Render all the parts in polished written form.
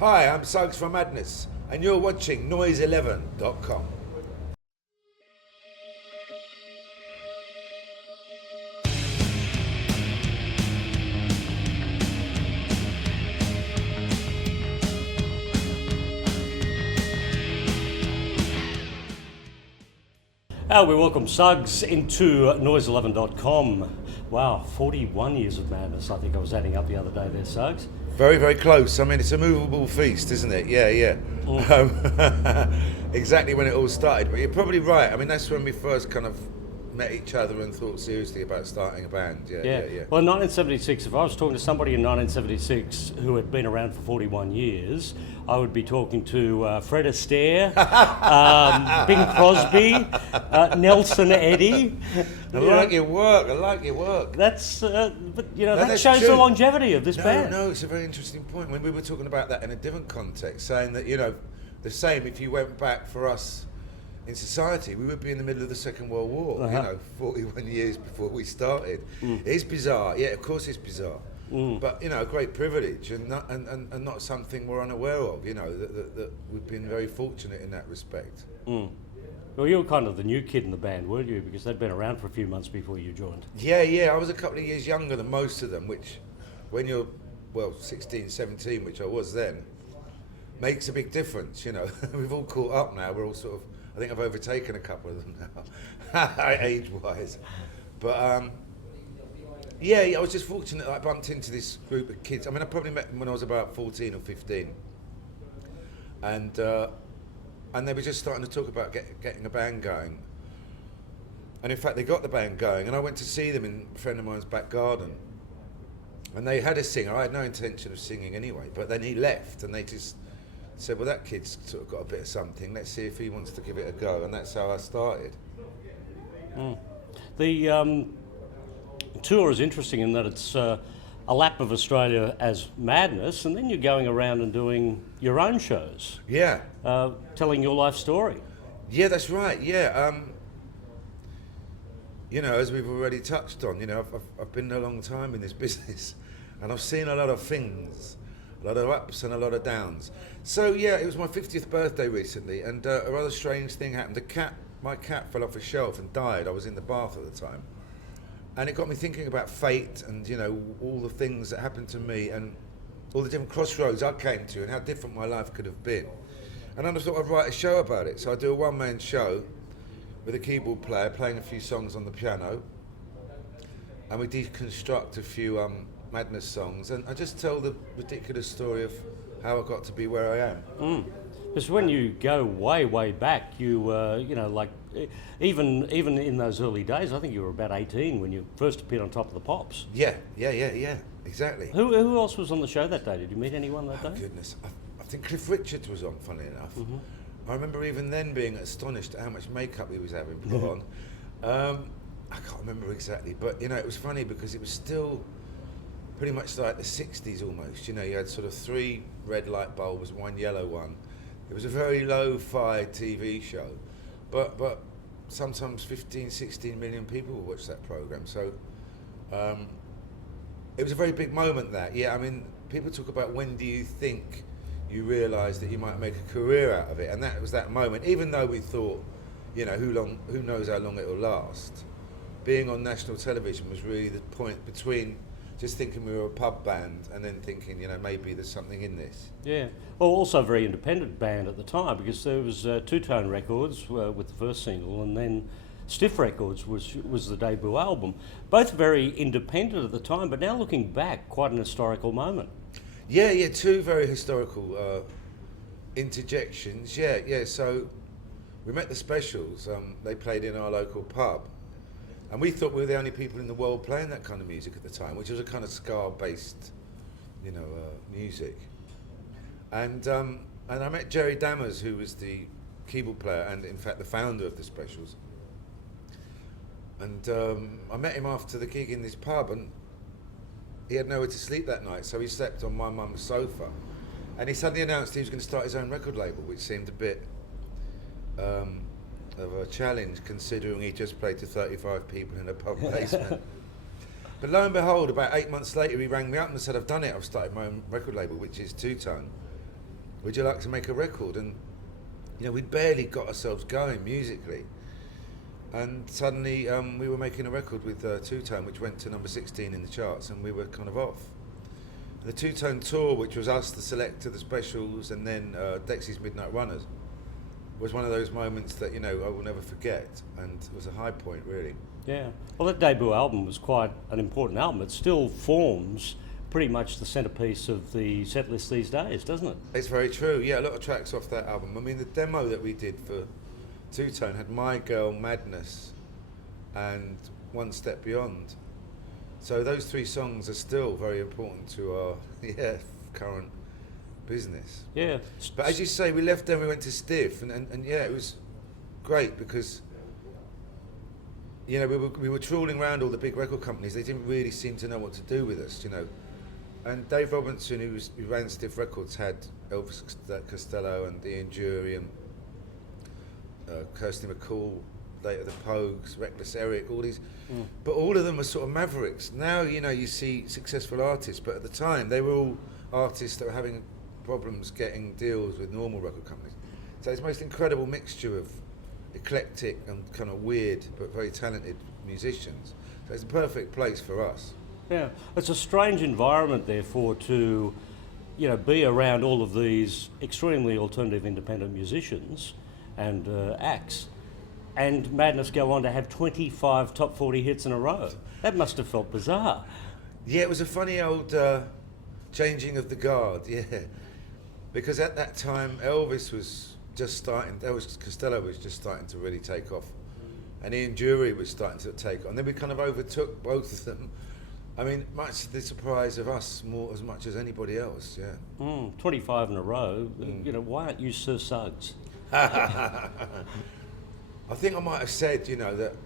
Hi, I'm Suggs from Madness, and you're watching Noise11.com. We welcome Suggs into Noise11.com. Wow, 41 years of madness. I think I was adding up the other day there, Suggs. Very, very close. I mean, it's a movable feast, isn't it? Yeah. Exactly when it all started. But you're probably right. I mean, that's when we first kind of met each other and thought seriously about starting a band. Yeah. Well, in 1976, if I was talking to somebody in 1976 who had been around for 41 years, I would be talking to Fred Astaire, Bing Crosby, Nelson Eddy. I like your work. That's, but you know, No, that shows true. the longevity of this band. No, it's a very interesting point. When we were talking about that in a different context, saying that, you know, the same if you went back for us in society, we would be in the middle of the Second World War, you know, 41 years before we started. It's bizarre. Yeah, of course it's bizarre. But, you know, a great privilege and not something we're unaware of, you know, that we've been very fortunate in that respect. Well, you were kind of the new kid in the band, weren't you? Because they'd been around for a few months before you joined. Yeah, I was a couple of years younger than most of them, which when you're, 16, 17, which I was then, makes a big difference, you know. We've all caught up now, we're all sort of, I think I've overtaken a couple of them now, age-wise. But, I was just fortunate that I bumped into this group of kids. I mean, I probably met them when I was about 14 or 15. And they were just starting to talk about getting a band going. And in fact, they got the band going, and I went to see them in a friend of mine's back garden. And they had a singer. I had no intention of singing anyway, but then he left, and they just said, well, that kid's sort of got a bit of something. Let's see if he wants to give it a go. And that's how I started. The tour is interesting in that it's a lap of Australia as Madness, and then you're going around and doing your own shows. Yeah. Telling your life story. Yeah, that's right. Yeah. You know, as we've already touched on, you know, I've been a long time in this business, and I've seen a lot of things, a lot of ups and a lot of downs. So yeah, it was my 50th birthday recently, and a rather strange thing happened. My cat fell off a shelf and died. I was in the bath at the time, and it got me thinking about fate and, you know, all the things that happened to me and all the different crossroads I came to and how different my life could have been. And then I thought I'd write a show about it. So I do a one-man show with a keyboard player playing a few songs on the piano, and we deconstruct a few Madness songs, and I just tell the ridiculous story of how I got to be where I am. Because when you go way back, you know, like even in those early days, I think you were about 18 when you first appeared on Top of the Pops. Yeah, exactly. Who else was on the show that day? Did you meet anyone that day? Goodness, I think Cliff Richards was on, funnily enough. I remember even then being astonished at how much makeup he was having put on. I can't remember exactly, but, you know, it was funny because it was still pretty much like the 60s almost. You know, you had sort of 3 red light bulbs, 1 yellow one. It was a very lo-fi TV show, but sometimes 15, 16 million people would watch that program. So it was a very big moment, that. Yeah, I mean, people talk about when do you think you realise that you might make a career out of it, and that was that moment. Even though we thought, you know, who knows how long it'll last, being on national television was really the point between just thinking we were a pub band and then thinking, you know, maybe there's something in this. Yeah. Well, also a very independent band at the time, because there was Two Tone Records with the first single, and then Stiff Records was the debut album. Both very independent at the time, but now looking back, quite an historical moment. Yeah, 2 very historical interjections. Yeah. So we met the Specials. They played in our local pub, and we thought we were the only people in the world playing that kind of music at the time, which was a kind of ska-based, you know, music. And I met Jerry Dammers, who was the keyboard player and, in fact, the founder of the Specials. And I met him after the gig in this pub, and he had nowhere to sleep that night, so he slept on my mum's sofa. And he suddenly announced he was going to start his own record label, which seemed a bit of a challenge, considering he just played to 35 people in a pub basement. But lo and behold, about 8 months later, he rang me up and said, I've done it, I've started my own record label, which is Two Tone. would you like to make a record? And we'd barely got ourselves going musically, and suddenly we were making a record with Two Tone, which went to number 16 in the charts, and we were kind of off. The Two Tone tour, which was us, the Selector, the Specials, and then Dexy's Midnight Runners, was one of those moments that I will never forget, and it was a high point, really. Yeah. Well, that debut album was quite an important album. It still forms pretty much the centrepiece of the set list these days, doesn't it? It's very true. Yeah, a lot of tracks off that album. I mean, the demo that we did for Two Tone had My Girl, Madness, and One Step Beyond. So those 3 songs are still very important to our current business. Yeah. But as you say, we left there, we went to Stiff, and it was great because we were trawling around all the big record companies. They didn't really seem to know what to do with us, And Dave Robinson, who ran Stiff Records, had Elvis Costello and Ian Dury and Kirsty McCall, later the Pogues, Reckless Eric, all these. But all of them were sort of mavericks. Now, you see successful artists, but at the time, they were all artists that were having problems getting deals with normal record companies. So it's the most incredible mixture of eclectic and kind of weird, but very talented musicians. So it's the perfect place for us. Yeah, it's a strange environment, therefore, to be around all of these extremely alternative independent musicians and acts, and Madness go on to have 25 top 40 hits in a row. That must have felt bizarre. Yeah, it was a funny old changing of the guard, yeah. Because at that time, Elvis Costello was just starting to really take off. And Ian Dury was starting to take on. Then we kind of overtook both of them. I mean, much to the surprise of us, as much as anybody else, yeah. 25 in a row. Why aren't you Sir Suggs? I think I might have said, that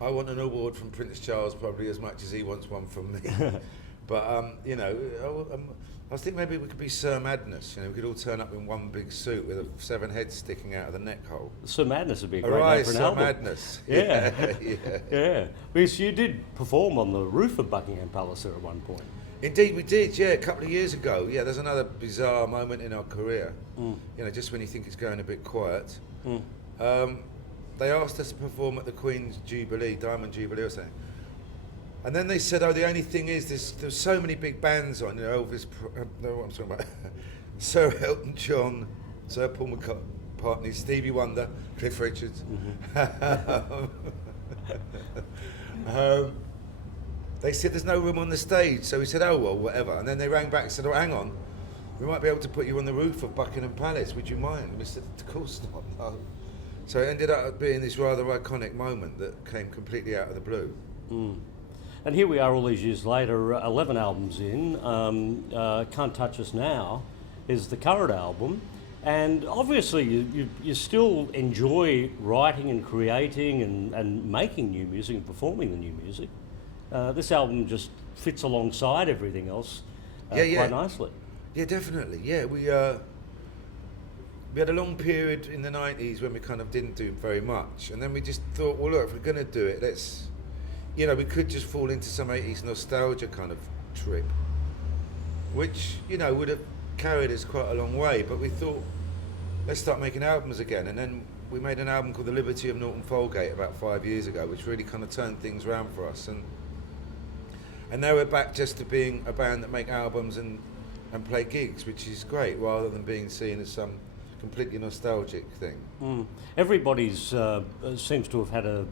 I want an award from Prince Charles probably as much as he wants one from me. But, I was thinking maybe we could be Sir Madness. We could all turn up in one big suit with 7 heads sticking out of the neck hole. Sir Madness would be a great name for an album. Sir Madness. Yeah. Yeah. Yeah. Because you did perform on the roof of Buckingham Palace there at one point. Indeed, we did, yeah, a couple of years ago. Yeah, there's another bizarre moment in our career. Just when you think it's going a bit quiet. They asked us to perform at the Queen's Jubilee, Diamond Jubilee or something. And then they said, the only thing is there's so many big bands on, Elvis, no, I'm talking about Sir Elton John, Sir Paul McCartney, Stevie Wonder, Cliff Richards. They said there's no room on the stage, so we said, oh, well, whatever. And then they rang back and said, oh, hang on, we might be able to put you on the roof of Buckingham Palace, would you mind? And we said, of course not, no. So it ended up being this rather iconic moment that came completely out of the blue. And here we are all these years later, 11 albums in. Can't Touch Us Now is the current album. And obviously you still enjoy writing and creating and making new music and performing the new music. This album just fits alongside everything else quite nicely. Yeah, definitely. Yeah, we had a long period in the 90s when we kind of didn't do very much. And then we just thought, well, look, if we're going to do it, let's... we could just fall into some 80s nostalgia kind of trip, which, would have carried us quite a long way. But we thought, let's start making albums again. And then we made an album called The Liberty of Norton Folgate about 5 years ago, which really kind of turned things around for us. And now we're back just to being a band that make albums and play gigs, which is great, rather than being seen as some completely nostalgic thing. Everybody's seems to have had a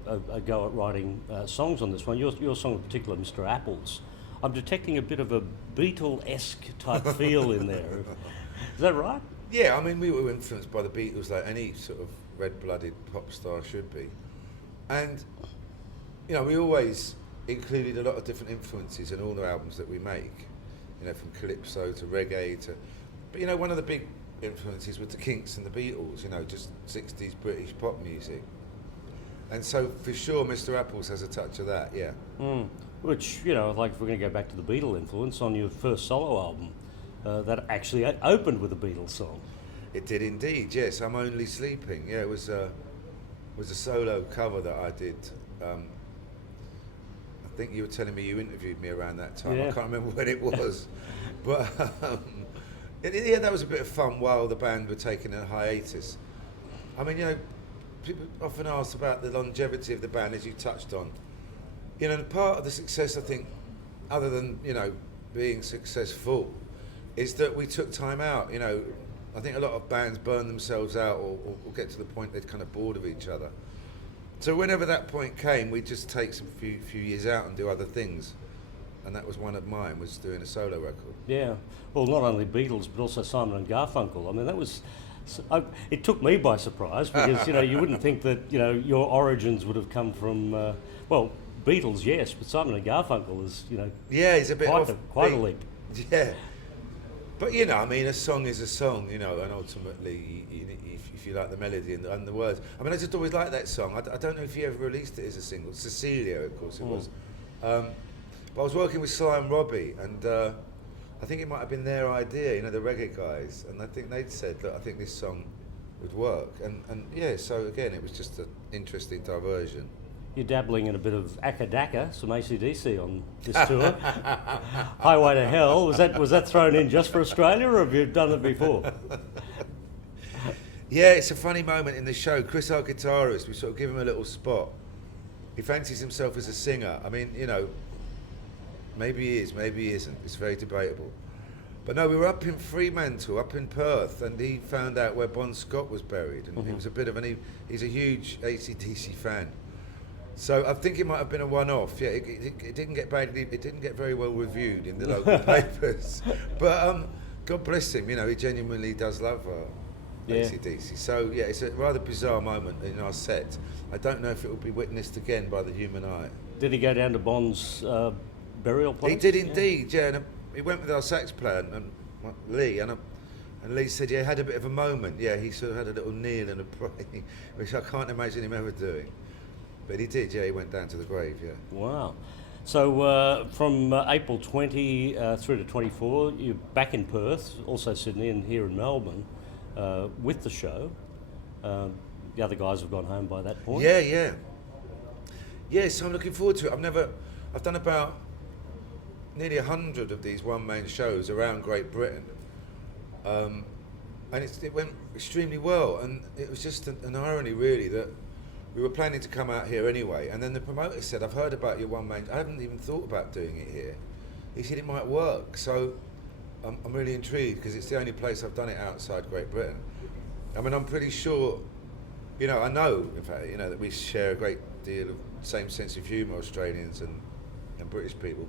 go at writing songs on this one. Your song in particular, Mr. Apples, I'm detecting a bit of a Beatle-esque type feel in there. Is that right? Yeah, I mean, we were influenced by the Beatles like any sort of red-blooded pop star should be. And, we always included a lot of different influences in all the albums that we make, from calypso to reggae to... But, one of the big influences with the Kinks and the Beatles, just 60s British pop music. And so for sure Mr. Apples has a touch of that, yeah. Which, like if we're going to go back to the Beatle influence on your first solo album, that actually opened with a Beatles song. It did indeed, yes. I'm Only Sleeping. Yeah, it was a solo cover that I did. I think you were telling me you interviewed me around that time. Yeah. I can't remember when it was. But Yeah, that was a bit of fun while the band were taking a hiatus. I mean, people often ask about the longevity of the band, as you touched on. Part of the success, I think, other than, being successful, is that we took time out. I think a lot of bands burn themselves out or get to the point they're kind of bored of each other. So whenever that point came, we'd just take some few years out and do other things. And that was one of mine, was doing a solo record. Yeah, well, not only Beatles, but also Simon and Garfunkel. I mean, that was... it took me by surprise because, you wouldn't think that, your origins would have come from, Beatles, yes, but Simon and Garfunkel is, Yeah, he's a bit quite a leap. Yeah. But, a song is a song, and ultimately, if you like the melody and the words. I mean, I just always liked that song. I don't know if he ever released it as a single. Cecilia, of course, it was. But I was working with Sly and Robbie, and I think it might have been their idea, the reggae guys, and I think they'd said that I think this song would work. And yeah, so again, it was just an interesting diversion. You're dabbling in a bit of Akadaka, some AC/DC on this tour. Highway to Hell, was that thrown in just for Australia, or have you done it before? Yeah, it's a funny moment in the show. Chris, our guitarist, we sort of give him a little spot. He fancies himself as a singer. I mean, maybe he is, maybe he isn't. It's very debatable. But no, we were up in Fremantle, up in Perth, and he found out where Bon Scott was buried. And it was a bit of he's a huge AC/DC fan. So I think it might have been a one-off. Yeah, it didn't get it didn't get very well reviewed in the local papers. But God bless him, he genuinely does love AC/DC. So yeah, it's a rather bizarre moment in our set. I don't know if it will be witnessed again by the human eye. Did he go down to Bond's burial place? He did indeed, yeah. And he went with our sax player, and Lee, and Lee said, yeah, he had a bit of a moment. Yeah, he sort of had a little kneel and a pray, which I can't imagine him ever doing. But he did, yeah, he went down to the grave, yeah. Wow. So from April 20 through to 24, you're back in Perth, also Sydney and here in Melbourne with the show. The other guys have gone home by that point. Yeah. Yeah, so I'm looking forward to it. I've done about nearly 100 of these one-man shows around Great Britain. And it went extremely well, and it was just an irony, really, that we were planning to come out here anyway, and then the promoter said, I've heard about your one-man, I haven't even thought about doing it here. He said it might work, so I'm really intrigued, because it's the only place I've done it outside Great Britain. I mean, I'm pretty sure, I know, in fact, that we share a great deal of same sense of humour, Australians and British people.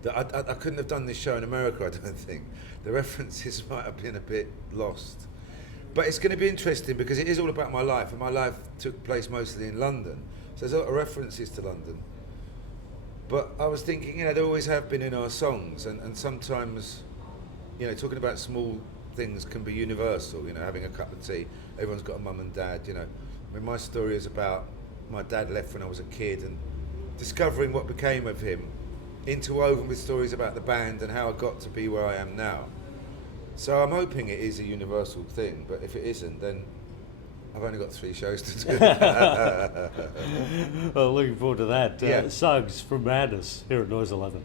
That I couldn't have done this show in America, I don't think. The references might have been a bit lost. But it's going to be interesting because it is all about my life, and my life took place mostly in London. So there's a lot of references to London. But I was thinking, there always have been in our songs, and sometimes, talking about small things can be universal, having a cup of tea. Everyone's got a mum and dad, I mean, my story is about my dad left when I was a kid and discovering what became of him, interwoven with stories about the band and how I got to be where I am now. So I'm hoping it is a universal thing, but if it isn't, then I've only got 3 shows to do. Well, looking forward to that. Yeah. Suggs from Madness here at Noise 11.